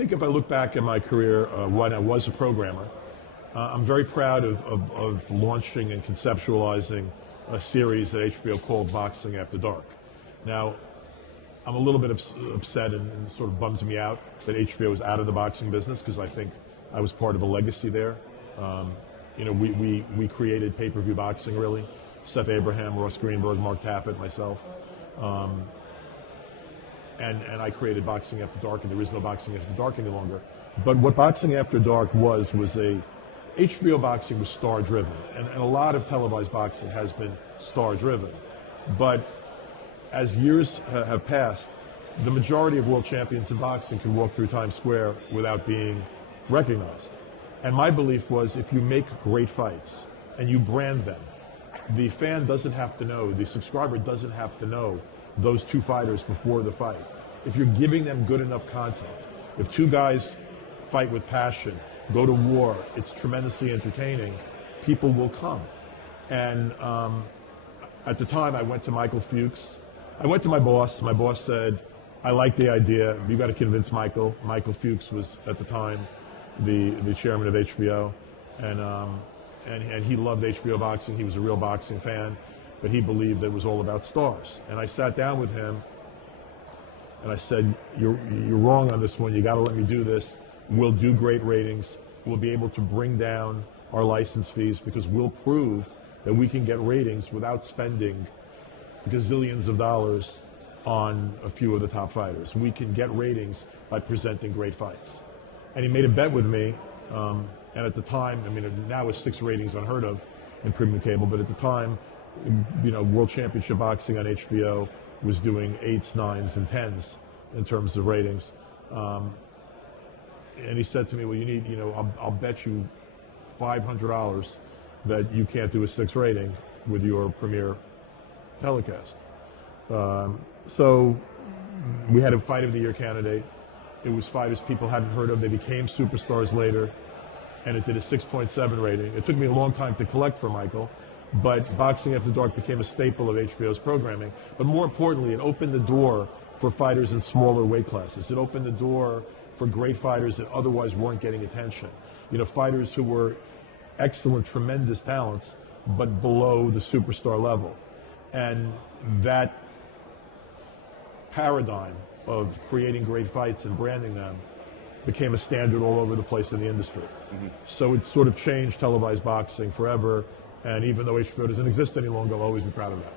think if I look back at my career when I was a programmer, I'm very proud of launching and conceptualizing a series that HBO called Boxing After Dark. Now, I'm a little bit upset and sort of bums me out that HBO is out of the boxing business because I think I was part of a legacy there. We created pay-per-view boxing, really. Seth Abraham, Ross Greenberg, Mark Taffet, myself. And I created Boxing After Dark, and there is no Boxing After Dark any longer. But what Boxing After Dark was HBO boxing was star-driven, and a lot of televised boxing has been star-driven. But as years have passed, the majority of world champions in boxing can walk through Times Square without being recognized. And my belief was if you make great fights and you brand them, the fan doesn't have to know, the subscriber doesn't have to know those two fighters before the fight. If you're giving them good enough content, if two guys fight with passion, go to war, it's tremendously entertaining, people will come. And at the time, I went to Michael Fuchs. I went to my boss. My boss said, I like the idea. You got to convince Michael. Michael Fuchs was, at the time, the chairman of HBO. And he loved HBO boxing. He was a real boxing fan. But he believed it was all about stars. And I sat down with him, and I said, you're wrong on this one. You got to let me do this. We'll do great ratings. We'll be able to bring down our license fees because we'll prove that we can get ratings without spending gazillions of dollars on a few of the top fighters. We can get ratings by presenting great fights. And he made a bet with me. And at the time, now it's 6 ratings unheard of in premium cable, but at the time, World Championship Boxing on HBO was doing 8s, 9s, and 10s in terms of ratings. And he said to me, well, you need, I'll bet you $500 that you can't do a 6 rating with your premier telecast. So we had a Fight of the Year candidate. It was fighters people hadn't heard of. They became superstars later, and it did a 6.7 rating. It took me a long time to collect for Michael, but Boxing After Dark became a staple of HBO's programming. But more importantly, it opened the door for fighters in smaller weight classes. It opened the door for great fighters that otherwise weren't getting attention. Fighters who were excellent, tremendous talents, but below the superstar level. And that paradigm of creating great fights and branding them became a standard all over the place in the industry. Mm-hmm. So it sort of changed televised boxing forever, and even though HBO doesn't exist any longer, I'll always be proud of that.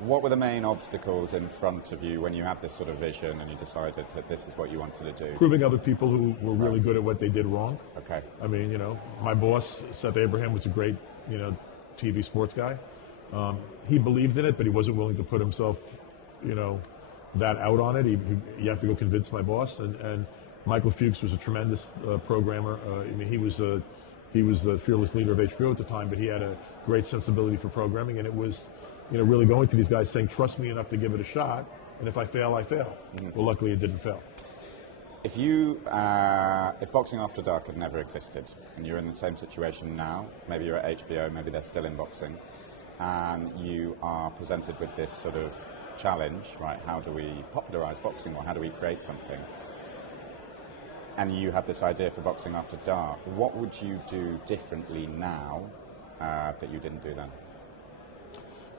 What were the main obstacles in front of you when you had this sort of vision and you decided that this is what you wanted to do? Proving other people who were really good at what they did wrong. Okay. My boss, Seth Abraham, was a great, TV sports guy. He believed in it, but he wasn't willing to put himself, that out on it. You have to go convince my boss. And Michael Fuchs was a tremendous programmer. He was the fearless leader of HBO at the time, but he had a great sensibility for programming, and it was, really going to these guys saying, trust me enough to give it a shot, and if I fail, I fail. Mm-hmm. Well, luckily it didn't fail. If Boxing After Dark had never existed, and you're in the same situation now, maybe you're at HBO, maybe they're still in boxing, and you are presented with this sort of challenge, right, how do we popularize boxing, or how do we create something? And you have this idea for Boxing After Dark, what would you do differently now that you didn't do then?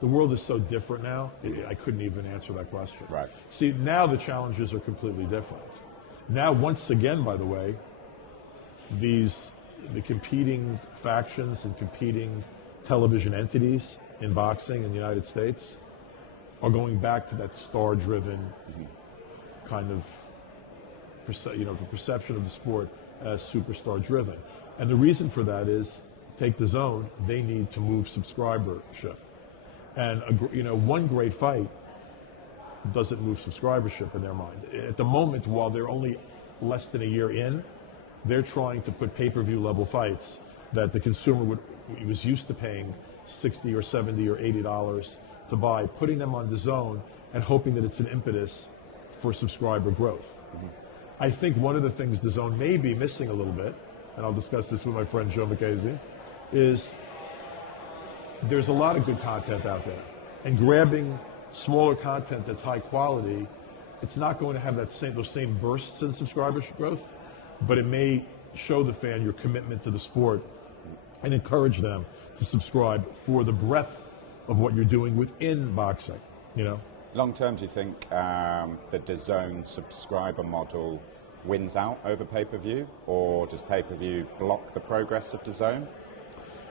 The world is so different now, I couldn't even answer that question. Right. See, now the challenges are completely different. Now, once again, by the way, the competing factions and competing television entities in boxing in the United States are going back to that star-driven kind of, the perception of the sport as superstar-driven. And the reason for that is, take the Zone, they need to move subscribership. And one great fight doesn't move subscribership in their mind. At the moment, while they're only less than a year in, they're trying to put pay-per-view level fights that the consumer was used to paying $60 or $70 or $80 to buy, putting them on the Zone and hoping that it's an impetus for subscriber growth. Mm-hmm. I think one of the things the Zone may be missing a little bit, and I'll discuss this with my friend Joe McCasey, is there's a lot of good content out there, and grabbing smaller content that's high quality, it's not going to have those same bursts in subscriber growth, but it may show the fan your commitment to the sport and encourage them to subscribe for the breadth of what you're doing within boxing, you know? Long term, do you think the DAZN subscriber model wins out over pay-per-view, or does pay-per-view block the progress of DAZN?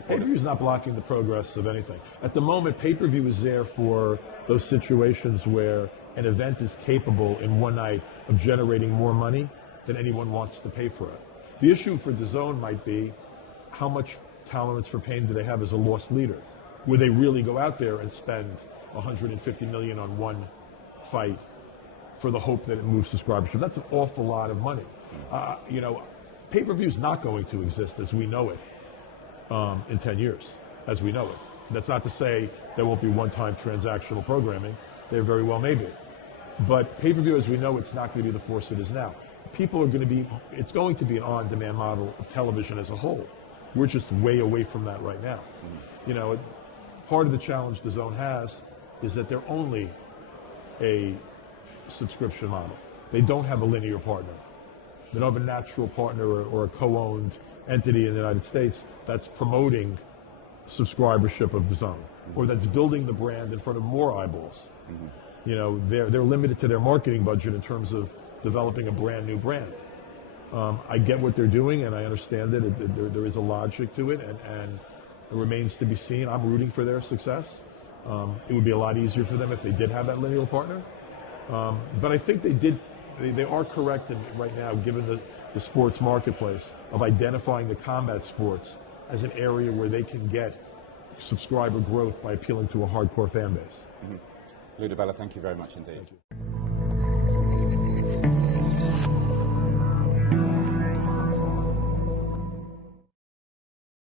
Pay-per-view is not blocking the progress of anything. At the moment, pay-per-view is there for those situations where an event is capable in one night of generating more money than anyone wants to pay for it. The issue for DAZN might be how much tolerance for pain do they have as a loss leader? Would they really go out there and spend $150 million on one fight for the hope that it moves subscribership? That's an awful lot of money. You know, pay-per-view is not going to exist as we know it in 10 years, as we know it. That's not to say there won't be one-time transactional programming. There very well may be. But pay-per-view as we know it's not going to be the force it is now. People are going to be, it's going to be an on-demand model of television as a whole. We're just way away from that right now. You know, part of the challenge DAZN has is that they're only a subscription model. They don't have a linear partner. They don't have a natural partner or a co-owned entity in the United States that's promoting subscribership of DAZN, or that's building the brand in front of more eyeballs. You know, they're limited to their marketing budget in terms of developing a brand new brand. I get what they're doing, and I understand it. There is a logic to it, and it remains to be seen. I'm rooting for their success. It would be a lot easier for them if they did have that linear partner. But I think they are correct right now, given the sports marketplace, of identifying the combat sports as an area where they can get subscriber growth by appealing to a hardcore fan base. DiBella, thank you very much indeed.